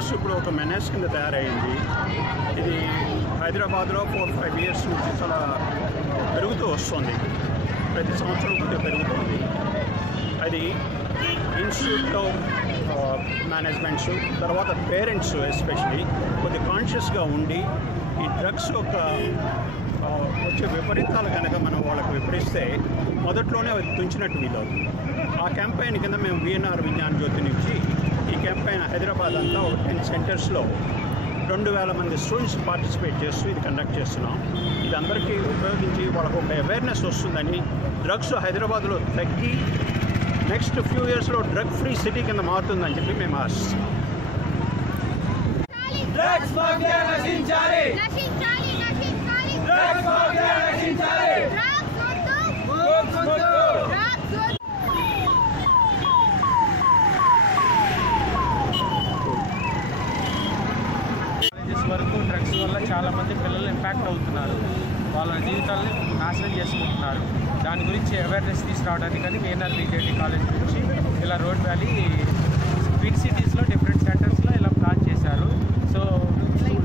Drugs ఇప్పుడు ఒక menace కింద తయారైంది. ఇది హైదరాబాద్లో 4-5 ఇయర్స్ నుంచి చాలా పెరుగుతూ వస్తుంది. ప్రతి సంవత్సరం కొద్దిగా పెరుగుతుంది. అది ఇన్స్టిట్యూట్లో మేనేజ్మెంట్స్, తర్వాత పేరెంట్స్ ఎస్పెషలీ కొద్దిగా కాన్షియస్గా ఉండి ఈ డ్రగ్స్ యొక్క వచ్చే విపరీతాలు కనుక మనం వాళ్ళకు వివరిస్తే మొదట్లోనే అది తుంచినట్టు వీలవుతుంది. ఆ క్యాంపెయిన్ కింద మేము విఎన్ఆర్ విజ్ఞాన జ్యోతి నుంచి ఈ క్యాంపెయిన్ హైదరాబాద్ అంతా 10 సెంటర్స్లో 2000 మంది స్టూడెంట్స్ పార్టిసిపేట్ చేస్తూ ఇది కండక్ట్ చేస్తున్నాం. ఇది అందరికీ ఉపయోగించి వాళ్ళకు ఒక అవేర్నెస్ వస్తుందని, డ్రగ్స్ హైదరాబాద్లో తగ్గి నెక్స్ట్ ఫ్యూ ఇయర్స్లో డ్రగ్ ఫ్రీ సిటీ కింద మారుతుందని చెప్పి మేము ఆశిస్తాం. వరకు డ్రగ్స్ వల్ల చాలామంది పిల్లలు ఇంపాక్ట్ అవుతున్నారు, వాళ్ళ జీవితాలని నాశనం చేసుకుంటున్నారు. దాని గురించి అవేర్నెస్ తీసుకురావడానికి కానీ విఎన్ఆర్ బీజేటీ కాలేజ్ నుంచి ఇలా రోడ్ వ్యాలీ ట్విన్ సిటీస్లో డిఫరెంట్ సెంటర్స్లో ఇలా ప్లాన్ చేశారు. సో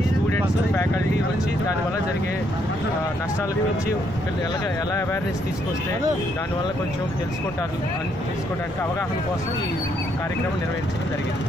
స్టూడెంట్స్, ఫ్యాకల్టీ వచ్చి దానివల్ల జరిగే నష్టాల గురించి ఎలా అవేర్నెస్ తీసుకొస్తే దానివల్ల కొంచెం తెలుసుకోవడానికి అవగాహన కోసం ఈ కార్యక్రమం నిర్వహించడం జరిగింది.